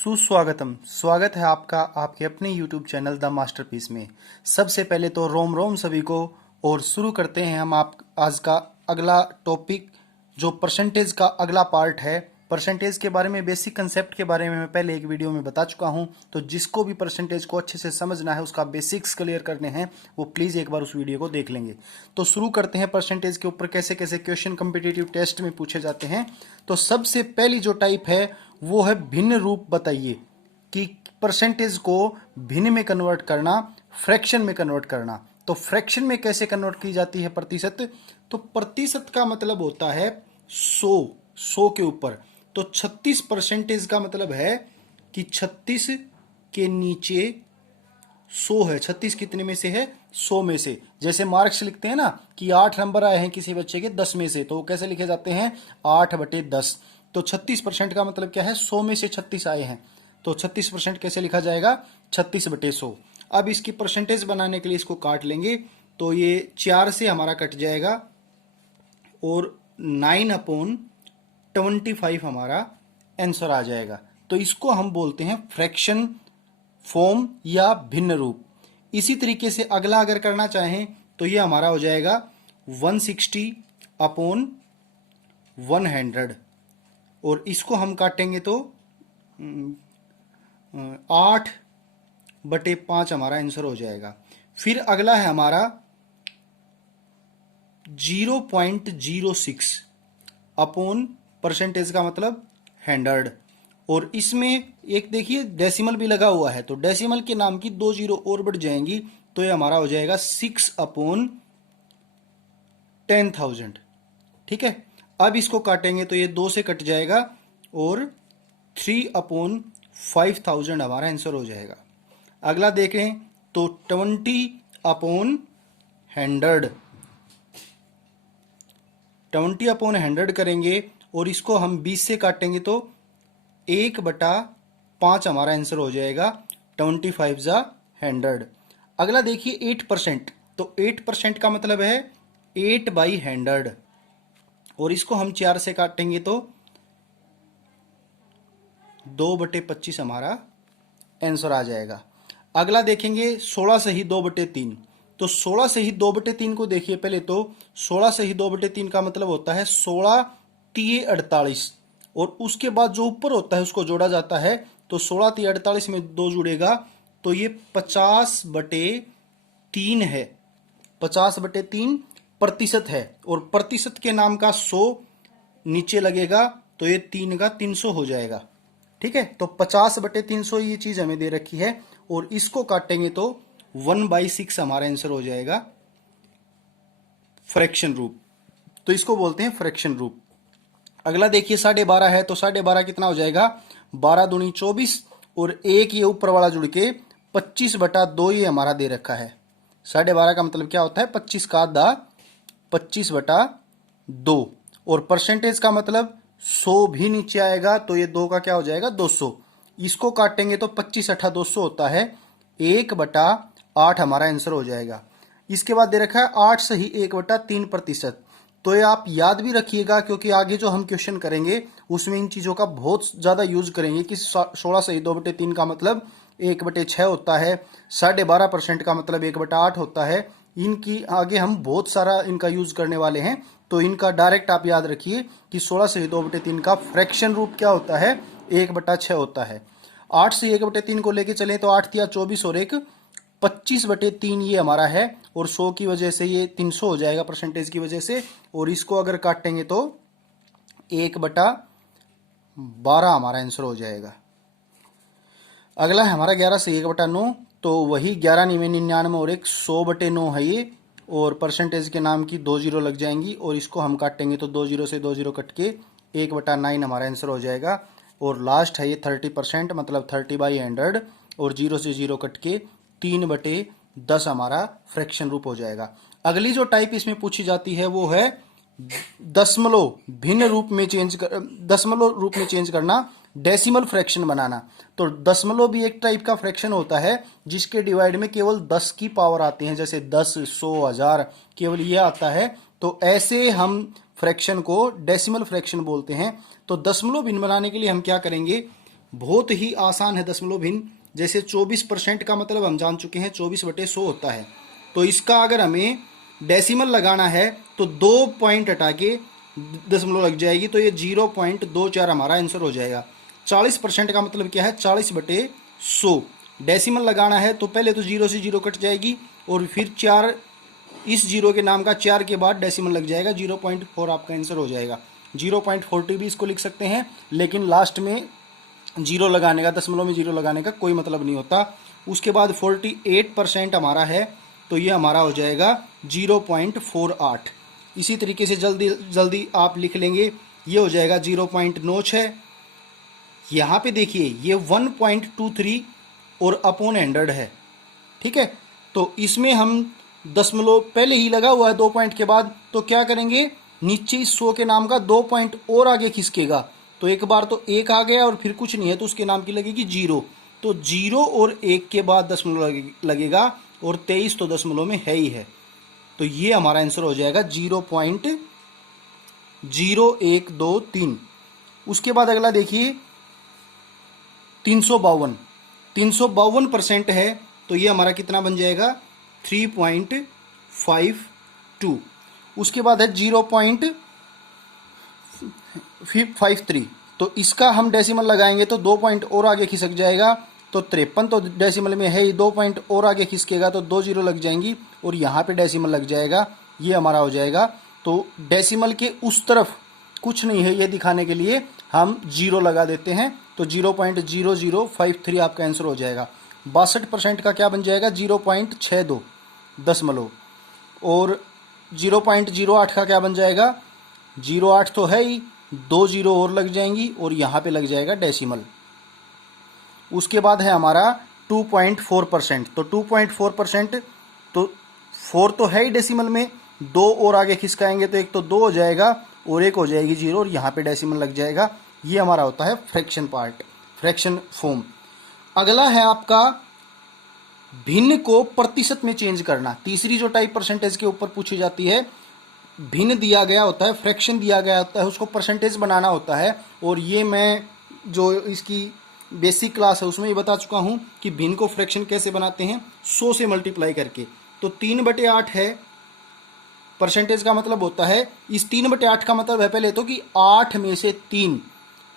सुस्वागतम। स्वागत है आपका आपके अपने YouTube चैनल द मास्टरपीस में। सबसे पहले तो रोम रोम सभी को। और शुरू करते हैं हम आप आज का अगला टॉपिक, जो परसेंटेज का अगला पार्ट है। परसेंटेज के बारे में, बेसिक कंसेप्ट के बारे में मैं पहले एक वीडियो में बता चुका हूं, तो जिसको भी परसेंटेज को अच्छे से समझना है, उसका बेसिक्स क्लियर करने हैं, वो प्लीज़ एक बार उस वीडियो को देख लेंगे। तो शुरू करते हैं परसेंटेज के ऊपर कैसे कैसे क्वेश्चन कम्पिटिटिव टेस्ट में पूछे जाते हैं। तो सबसे पहली जो टाइप है वो है भिन्न रूप बताइए, कि परसेंटेज को भिन्न में कन्वर्ट करना, फ्रैक्शन में कन्वर्ट करना। तो फ्रैक्शन में कैसे कन्वर्ट की जाती है प्रतिशत? तो प्रतिशत का मतलब होता है 100 के ऊपर। तो 36% का मतलब है कि 36 के नीचे 100 है। 36 कितने में से है? 100 में से। जैसे मार्क्स लिखते हैं ना कि 8 नंबर आए हैं किसी बच्चे के 10 में से, तो वो कैसे लिखे जाते हैं? 8/10। तो 36% का मतलब क्या है? 100 में से 36 आए हैं, तो 36% कैसे लिखा जाएगा? 36/100। अब इसकी परसेंटेज बनाने के लिए इसको काट लेंगे, तो ये 4 से हमारा कट जाएगा और 9/25 हमारा आंसर आ जाएगा। तो इसको हम बोलते हैं फ्रैक्शन फॉर्म या भिन्न रूप। इसी तरीके से अगला अगर करना चाहें तो ये हमारा हो जाएगा 160/100, और इसको हम काटेंगे तो 8/5 हमारा आंसर हो जाएगा। फिर अगला है हमारा 0.06 अपॉन परसेंटेज का मतलब 100, और इसमें एक देखिए डेसिमल भी लगा हुआ है, तो डेसिमल के नाम की 2 जीरो और बढ़ जाएंगी, तो ये हमारा हो जाएगा 6/10,000। ठीक है। अब इसको काटेंगे तो ये 2 से कट जाएगा और 3/5000 हमारा आंसर हो जाएगा। अगला देखें तो 20/100, 20/100 करेंगे और इसको हम 20 से काटेंगे तो 1/5 हमारा आंसर हो जाएगा। 25/100। अगला देखिए 8%, तो 8% का मतलब है 8/100, और इसको हम 4 से काटेंगे तो 2/25 हमारा आंसर आ जाएगा। अगला देखेंगे 16 से ही 2/3, तो 16 से ही 2/3 को देखिए पहले तो 16 से ही 2/3 का मतलब होता है 16 तिये 48, और उसके बाद जो ऊपर होता है उसको जोड़ा जाता है, तो 16 तिये 48 में 2 जुड़ेगा, तो ये 50/3 है। 50/3 प्रतिशत है, और प्रतिशत के नाम का 100 नीचे लगेगा, तो ये 3 का 300 हो जाएगा। ठीक है। तो 50/300 ये चीज हमें दे रखी है, और इसको काटेंगे तो 1/6 हमारा आंसर हो जाएगा फ्रैक्शन रूप। तो इसको बोलते हैं फ्रैक्शन रूप। अगला देखिए 12.5 है, तो 12.5 कितना हो जाएगा? 12 दूनी 24, और एक ये ऊपर वाला जुड़ के 25/2 ये हमारा दे रखा है। 12.5 का मतलब क्या होता है? 25 का आधा, 25/2, और परसेंटेज का मतलब 100 भी नीचे आएगा, तो ये 2 का क्या हो जाएगा? 200। इसको काटेंगे तो 25/200 होता है, 1/8 हमारा आंसर हो जाएगा। इसके बाद दे रखा है 8 से ही 1/3%। तो ये आप याद भी रखिएगा, क्योंकि आगे जो हम क्वेश्चन करेंगे उसमें इन चीज़ों का बहुत ज़्यादा यूज करेंगे कि 16 से ही 2/3 का मतलब 1/6 होता है, 12.5% का मतलब 1/8 होता है। इनकी आगे हम बहुत सारा इनका यूज करने वाले हैं, तो इनका डायरेक्ट आप याद रखिए कि 16 से ही 2/3 का फ्रैक्शन रूप क्या होता है? 1/6 होता है। 8 से 1/3 को लेके चले तो 8 तिया 24 और एक 25/3 ये हमारा है, और 100 की वजह से ये 300 हो जाएगा परसेंटेज की वजह से, और इसको अगर काटेंगे तो 1/12 हमारा आंसर हो जाएगा। अगला है हमारा 11 से 1/9, तो वही 11 9 99 और एक 100/9 है ये, और परसेंटेज के नाम की 2 जीरो लग जाएंगी, और इसको हम काटेंगे तो 2 जीरो से 2 जीरो कट के 1/9 हमारा आंसर हो जाएगा। और लास्ट है ये 30%, मतलब 30/100, और 0 से 0 कट के 3/10 हमारा फ्रैक्शन रूप हो जाएगा। अगली जो टाइप इसमें पूछी जाती है वो है दशमलव भिन्न रूप में चेंज कर, दशमलव रूप में चेंज करना, डेसिमल फ्रैक्शन बनाना। तो दशमलव भी एक टाइप का फ्रैक्शन होता है जिसके डिवाइड में केवल 10 की पावर आती है, जैसे 10, 100, 1000, केवल ये आता है। तो ऐसे हम फ्रैक्शन को डेसिमल फ्रैक्शन बोलते हैं। तो दशमलव भिन्न बनाने के लिए हम क्या करेंगे? बहुत ही आसान है दशमलव भिन्न। जैसे 24% का मतलब हम जान चुके हैं 24/100 होता है। तो इसका अगर हमें डेसिमल लगाना है तो 2 पॉइंट हटा के दशमलव लग जाएगी, तो ये 0.24 हमारा आंसर हो जाएगा। 40% का मतलब क्या है, 40/100। डेसिमल लगाना है तो पहले तो 0 से 0 कट जाएगी और फिर 4, इस 0 के नाम का 4 के बाद डेसिमल लग जाएगा, 0.4 आपका आंसर हो जाएगा। 0.40 भी इसको लिख सकते हैं, लेकिन लास्ट में 0 लगाने का, दशमलव में 0 लगाने का कोई मतलब नहीं होता। उसके बाद 48% हमारा है, तो ये हमारा हो जाएगा 0.48। इसी तरीके से जल्दी जल्दी आप लिख लेंगे, ये हो जाएगा 0.96। यहाँ पे देखिए ये 1.23 और अपॉन 100 है, ठीक है। तो इसमें हम दशमलव पहले ही लगा हुआ है 2 पॉइंट के बाद, तो क्या करेंगे, नीचे इस 100 के नाम का 2 पॉइंट और आगे खिसकेगा। तो एक बार तो 1 आ गया और फिर कुछ नहीं है, तो उसके नाम की लगेगी 0। तो 0 और 1 के बाद दशमलव लगेगा, और 23 तो दशमलव में है ही है। तो ये हमारा आंसर हो जाएगा 0.0123। उसके बाद अगला देखिए 352। 352% है, तो ये हमारा कितना बन जाएगा, 3.52। उसके बाद है 0.53। तो इसका हम डेसिमल लगाएंगे तो 2 पॉइंट और आगे खिसक जाएगा। तो 53 तो डेसिमल में है ही, 2 पॉइंट और आगे खिसकेगा तो 2 जीरो लग जाएंगी और यहाँ पे डेसिमल लग जाएगा, ये हमारा हो जाएगा। तो डेसिमल के उस तरफ कुछ नहीं है, ये दिखाने के लिए हम 0 लगा देते हैं। तो 0.0053 आपका आंसर हो जाएगा। 62% का क्या बन जाएगा, 0.62 दशमलव। और 0.08 का क्या बन जाएगा, 08 तो है ही, 2 जीरो और लग जाएंगी और यहाँ पे लग जाएगा डेसिमल। उसके बाद है हमारा 2.4%। तो 2.4%, तो 4 तो है ही डेसिमल में, 2 और आगे खिसकाएंगे तो एक तो 2 हो जाएगा और एक हो जाएगी 0 और यहाँ पे डेसिमल लग जाएगा। ये हमारा होता है फ्रैक्शन पार्ट, फ्रैक्शन फॉर्म। अगला है आपका भिन्न को प्रतिशत में चेंज करना। तीसरी जो टाइप परसेंटेज के ऊपर पूछी जाती है, भिन्न दिया गया होता है, फ्रैक्शन दिया गया होता है, उसको परसेंटेज बनाना होता है। और ये मैं जो इसकी बेसिक क्लास है उसमें ये बता चुका हूँ कि भिन्न को फ्रैक्शन कैसे बनाते हैं, 100 से मल्टीप्लाई करके। तो 3/8 है, परसेंटेज का मतलब होता है, इस 3/8 का मतलब है पहले तो कि 8 में से 3।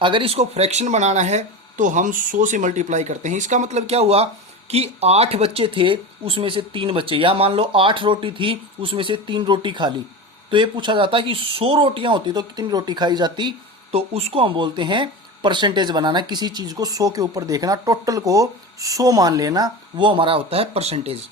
अगर इसको फ्रैक्शन बनाना है तो हम 100 से मल्टीप्लाई करते हैं। इसका मतलब क्या हुआ कि 8 बच्चे थे, उसमें से 3 बच्चे, या मान लो 8 रोटी थी, उसमें से 3 रोटी खा ली। तो ये पूछा जाता है कि 100 रोटियां होती तो कितनी रोटी खाई जाती। तो उसको हम बोलते हैं परसेंटेज बनाना। किसी चीज को 100 के ऊपर देखना, टोटल को 100 मान लेना, वो हमारा होता है परसेंटेज।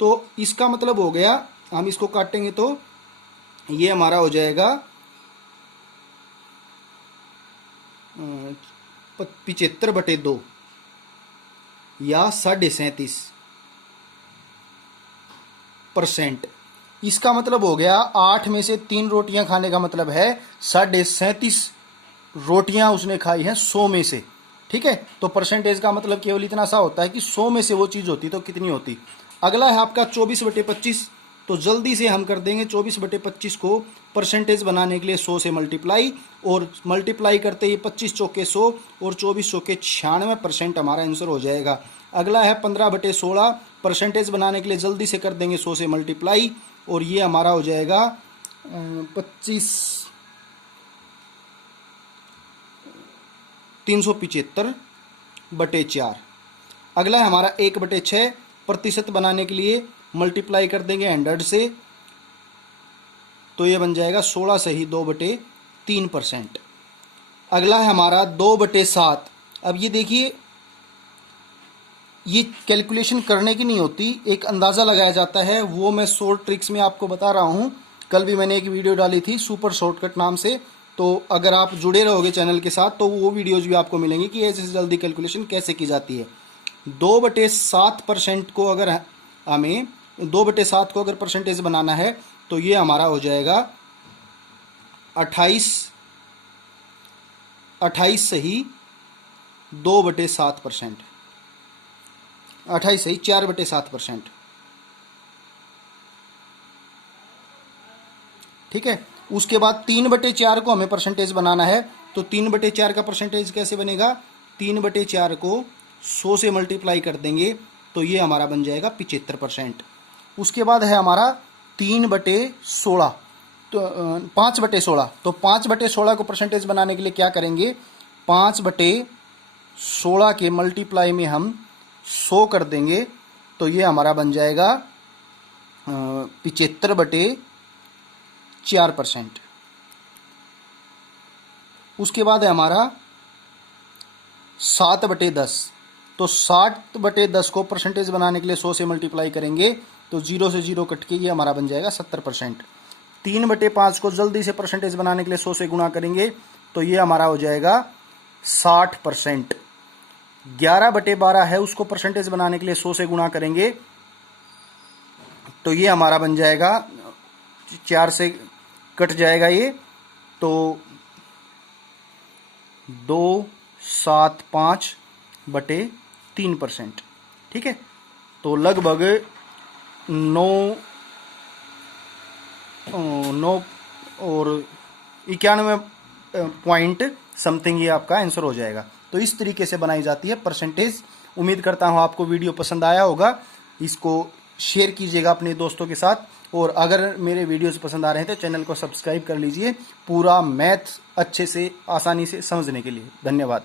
तो इसका मतलब हो गया, हम इसको काटेंगे तो ये हमारा हो जाएगा 75/2 या 37%। इसका मतलब हो गया 8 में से 3 रोटियां खाने का मतलब है 37.5 रोटियां उसने खाई हैं 100 में से, ठीक है। तो परसेंटेज का मतलब केवल इतना सा होता है कि 100 में से वो चीज होती तो कितनी होती। अगला है आपका 24/25। तो जल्दी से हम कर देंगे 24/25 को परसेंटेज बनाने के लिए 100 से मल्टीप्लाई, और मल्टीप्लाई करते ही 25 चौके 100 और 24 चौके 96% हमारा आंसर हो जाएगा। अगला है 15/16। परसेंटेज बनाने के लिए जल्दी से कर देंगे 100 से मल्टीप्लाई, और ये हमारा हो जाएगा 375/4। अगला है हमारा 1/6। प्रतिशत बनाने के लिए मल्टीप्लाई कर देंगे 100 से, तो ये बन जाएगा 16 से ही 2/3%। अगला है हमारा 2/7। अब ये देखिए, ये कैलकुलेशन करने की नहीं होती, एक अंदाज़ा लगाया जाता है, वो मैं शॉर्ट ट्रिक्स में आपको बता रहा हूँ। कल भी मैंने एक वीडियो डाली थी सुपर शॉर्टकट नाम से, तो अगर आप जुड़े रहोगे चैनल के साथ तो वो वीडियोज भी आपको मिलेंगी कि ऐसे जल्दी कैलकुलेशन कैसे की जाती है। 2/7% को अगर हमें 2/7 को अगर परसेंटेज बनाना है तो ये हमारा हो जाएगा 28 सही 2/7%, 28 सही 4/7%, ठीक है। उसके बाद 3/4 को हमें परसेंटेज बनाना है, तो 3/4 का परसेंटेज कैसे बनेगा, 3/4 को 100 से मल्टीप्लाई कर देंगे तो ये हमारा बन जाएगा 75%। उसके बाद है हमारा 3/16, तो 5/16। तो 5/16 को परसेंटेज बनाने के लिए क्या करेंगे, 5/16 के मल्टीप्लाई में हम 100 कर देंगे तो ये हमारा बन जाएगा 75/4%। उसके बाद है हमारा 7/10। तो 7/10 को परसेंटेज बनाने के लिए 100 से मल्टीप्लाई करेंगे तो 0 से 0 कट के ये हमारा बन जाएगा 70%। 3/5 को जल्दी से परसेंटेज बनाने के लिए 100 से गुणा करेंगे तो ये हमारा हो जाएगा 60%। 11/12 है, उसको परसेंटेज बनाने के लिए 100 से गुणा करेंगे तो ये हमारा बन जाएगा, 4 से कट जाएगा ये, तो 275/3%। ठीक है, तो लगभग 9 और 91 पॉइंट समथिंग ये आपका आंसर हो जाएगा। तो इस तरीके से बनाई जाती है परसेंटेज। उम्मीद करता हूँ आपको वीडियो पसंद आया होगा। इसको शेयर कीजिएगा अपने दोस्तों के साथ, और अगर मेरे वीडियोस पसंद आ रहे हैं तो चैनल को सब्सक्राइब कर लीजिए, पूरा मैथ अच्छे से आसानी से समझने के लिए। धन्यवाद।